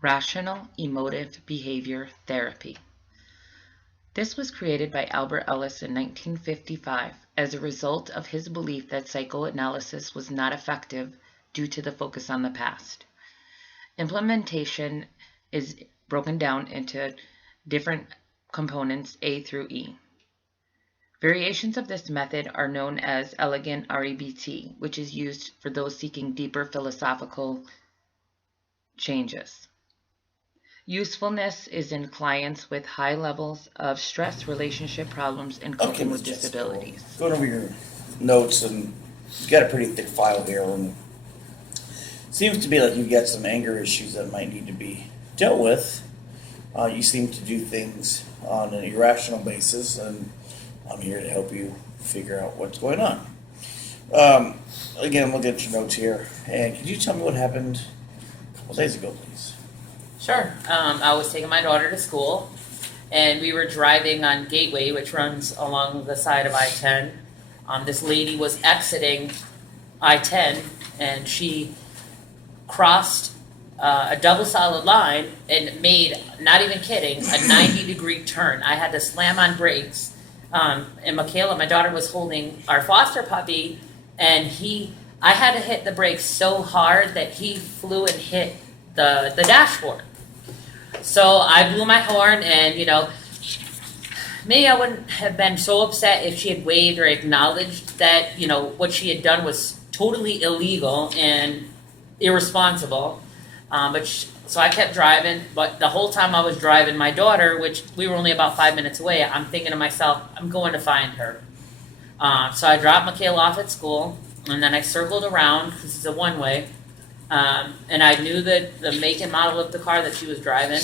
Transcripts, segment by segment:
Rational Emotive Behavior Therapy. This was created by Albert Ellis in 1955 as a result of his belief that psychoanalysis was not effective due to the focus on the past. Implementation is broken down into different components A through E. Variations of this method are known as elegant REBT, which is used for those seeking deeper philosophical changes. Usefulness is in clients with high levels of stress, relationship problems, and Okay, coping Miss with Jessica, well, disabilities. going over your notes, and you've got a pretty thick file here, and seems to be like you've got some anger issues that might need to be dealt with. You seem to do things on an irrational basis, and I'm here to help you figure out what's going on. Again, I'm looking at your notes here, and could you tell me what happened a couple days ago, please? Sure. I was taking my daughter to school, and we were driving on Gateway, which runs along the side of I-10. This lady was exiting I-10, and she crossed a double solid line and made, not even kidding, a 90-degree turn. I had to slam on brakes. And Michaela, my daughter, was holding our foster puppy, and I had to hit the brakes so hard that he flew and hit the dashboard. So I blew my horn, and maybe I wouldn't have been so upset if she had waved or acknowledged that what she had done was totally illegal and irresponsible. So I kept driving, but the whole time I was driving my daughter, which we were only about 5 minutes away, I'm thinking to myself, I'm going to find her. So I dropped Michaela off at school, and then I circled around because it's a one-way. And I knew the make and model of the car that she was driving,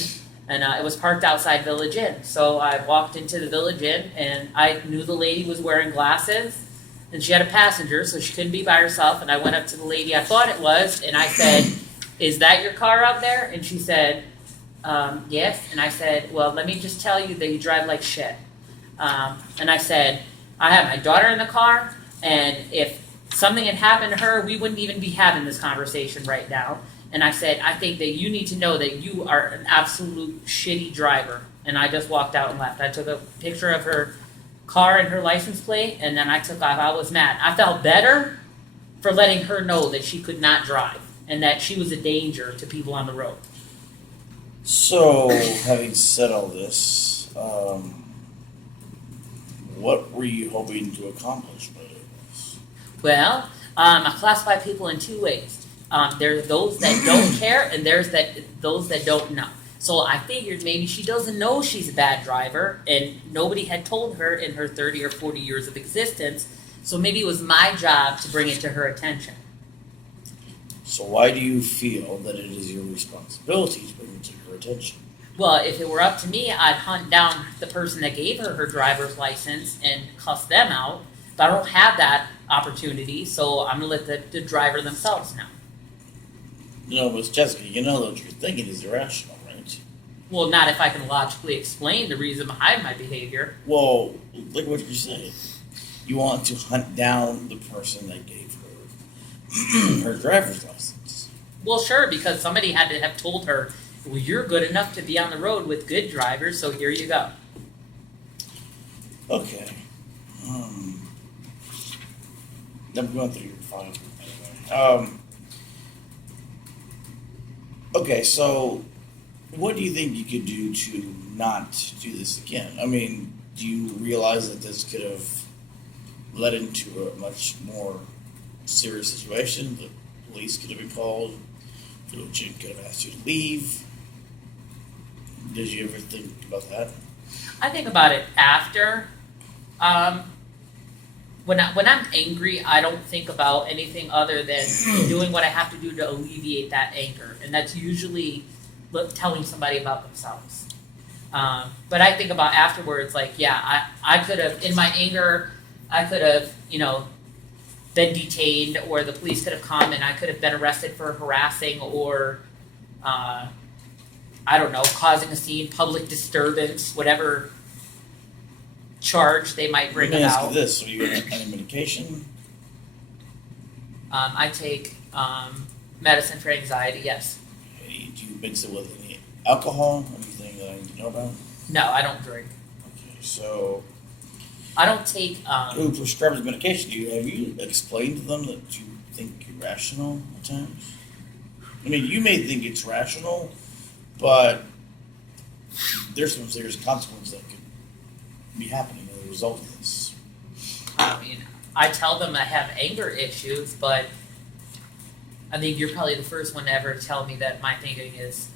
and it was parked outside Village Inn. So I walked into the Village Inn, and I knew the lady was wearing glasses, and she had a passenger, so she couldn't be by herself. And I went up to the lady I thought it was, and I said, "Is that your car out there?" And she said, "Yes." And I said, "Well, let me just tell you that you drive like shit." And I said, "I have my daughter in the car, and if something had happened to her, we wouldn't even be having this conversation right now." And I said, "I think that you need to know that you are an absolute shitty driver." And I just walked out and left. I took a picture of her car and her license plate, and then I took off. I was mad. I felt better for letting her know that she could not drive and that she was a danger to people on the road. So, having said all this, what were you hoping to accomplish by doing this? Well, I classify people in two ways. There's those that don't care, and there's those that don't know. So I figured maybe she doesn't know she's a bad driver, and nobody had told her in her 30 or 40 years of existence. So maybe it was my job to bring it to her attention. So, why do you feel that it is your responsibility to bring it to your attention? Well, if it were up to me, I'd hunt down the person that gave her her driver's license and cuss them out. But I don't have that opportunity, so I'm going to let the driver themselves know. Miss Jessica, you know that what you're thinking is irrational, right? Well, not if I can logically explain the reason behind my behavior. Well, look what you're saying. You want to hunt down the person that gave her her driver's license. Well, sure, because somebody had to have told her, well, you're good enough to be on the road with good drivers, so here you go. Okay. I'm going through your file anyway. Okay, so what do you think you could do to not do this again? I mean, do you realize that this could have led into a much more serious situation? The police could have been called. Village Inn could have asked you to leave. Did you ever think about that? I think about it after. When I'm angry, I don't think about anything other than doing what I have to do to alleviate that anger, and that's usually telling somebody about themselves. But I think about afterwards, like, yeah, I could have, in my anger, I could have, been detained, or the police could have come, and I could have been arrested for harassing or, I don't know, causing a scene, public disturbance, whatever charge they might bring Let me ask about. you this: are you on any medication? I take medicine for anxiety, yes. Okay. Do you mix it with any alcohol? Anything that I need to know about? No, I don't drink. Okay, so I don't take. who prescribes medication? Have you explained to them that you think you're rational at times? I mean, you may think it's rational, but there's some serious consequences that could be happening as a result of this. I mean, I tell them I have anger issues, but I think you're probably the first one to ever tell me that my thinking is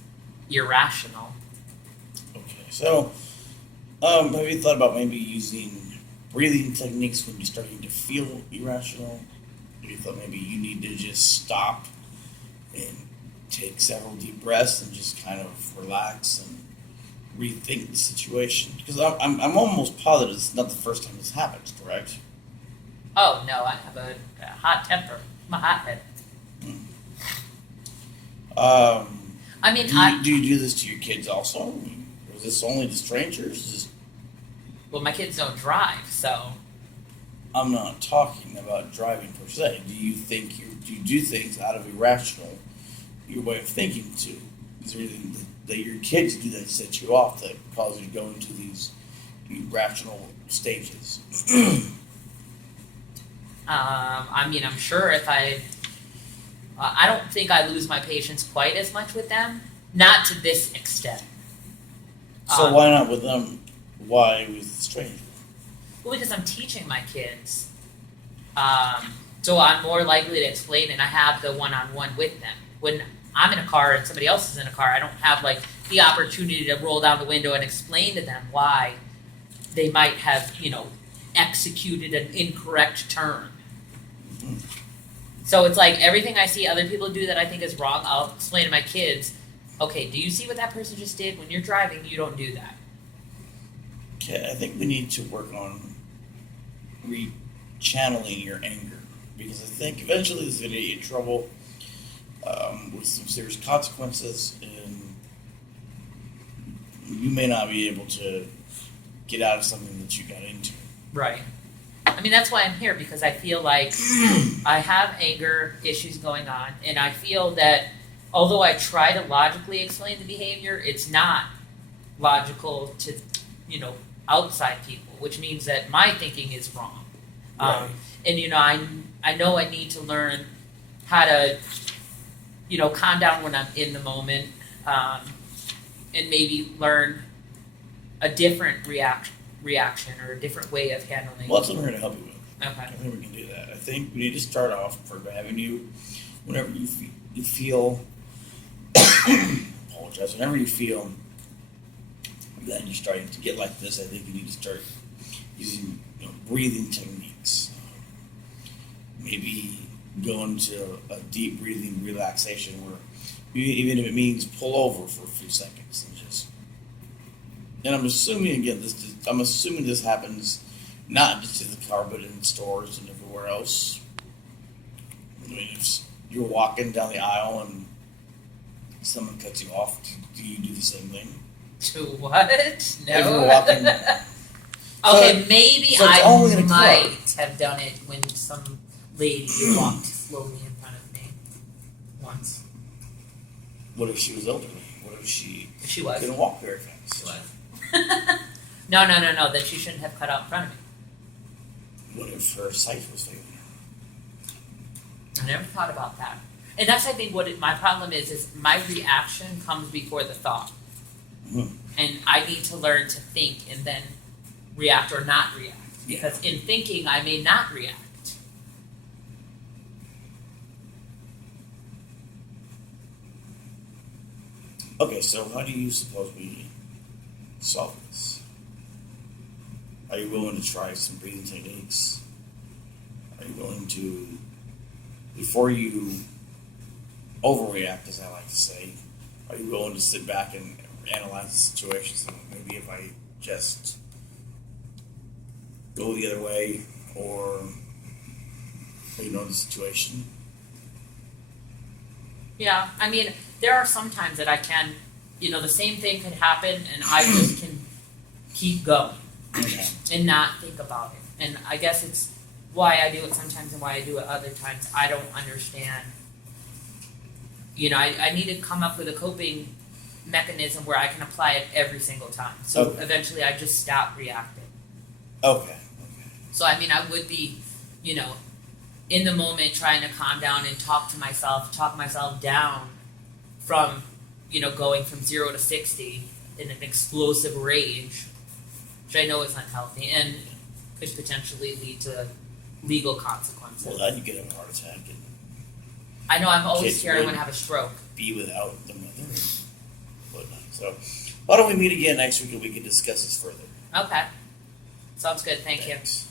irrational. Okay, so have you thought about maybe using breathing techniques when you're starting to feel irrational? Have you thought maybe you need to just stop and take several deep breaths and just kind of relax and rethink the situation? Because I'm almost positive it's not the first time this happens, correct? Oh no, I have a hot temper. I'm a hothead. I mean, do you do this to your kids also? Or is this only to strangers? Well, my kids don't drive, so. I'm not talking about driving per se. Do you do things out of your way of thinking too? Is there anything that your kids do that set you off that cause you to go into these irrational stages? I mean, I'm sure if I don't think I lose my patience quite as much with them. Not to this extent. So why not with them? Why with strangers? Well, because I'm teaching my kids. So I'm more likely to explain, and I have the one-on-one with them. When I'm in a car and somebody else is in a car, I don't have like the opportunity to roll down the window and explain to them why they might have, executed an incorrect turn. Mm-hmm. So it's like everything I see other people do that I think is wrong, I'll explain to my kids, okay, do you see what that person just did? When you're driving, you don't do that. Okay, I think we need to work on re-channeling your anger, because I think eventually this is going to get you in trouble with some serious consequences, and you may not be able to get out of something that you got into. Right. I mean, that's why I'm here, because I feel like I have anger issues going on, and I feel that although I try to logically explain the behavior, it's not logical to, outside people, which means that my thinking is wrong. Right. And, I know I need to learn how to, calm down when I'm in the moment, and maybe learn a different reaction or a different way of handling. Well, that's what we're going to help you with. Okay. I think we can do that. I think we need to start off for having you, whenever you feel, apologize, whenever you feel that you're starting to get like this, I think you need to start using breathing techniques. Maybe go into a deep breathing relaxation where even if it means pull over for a few seconds and just. And I'm assuming again, this happens not just in the car, but in stores and everywhere else. I mean, if you're walking down the aisle and someone cuts you off, do you do the same thing? To what? No. If you're walking, okay, maybe so it's I only in a might car. have done it when some lady walked slowly in front of me once. What if she was elderly? What if she was. couldn't walk very fast? She was. No, that she shouldn't have cut out in front of me. What if her sight was failing her? I never thought about that. And that's, I think, my problem is my reaction comes before the thought. Mm-hmm. And I need to learn to think and then react or not react. Yeah. Because in thinking, I may not react. Okay, so how do you suppose we solve this? Are you willing to try some breathing techniques? Are you willing to, before you overreact, as I like to say, are you willing to sit back and analyze the situation? So maybe if I just go the other way, or the situation? Yeah, I mean, there are some times that I can, the same thing could happen and I just can keep going and not think about it. And I guess it's why I do it sometimes and why I do it other times. I don't understand, I need to come up with a coping mechanism where I can apply it every single time. So eventually I just stop reacting. Okay. So, I would be, in the moment trying to calm down and talk myself down from, going from 0 to 60 in an explosive rage, which I know is unhealthy and could potentially lead to legal consequences. Well, then you get a heart attack and I know I'm always scared I'm going to have a stroke. be without the mother and whatnot. So, why don't we meet again next week and we can discuss this further? Okay. Sounds good. Thank you. Thanks.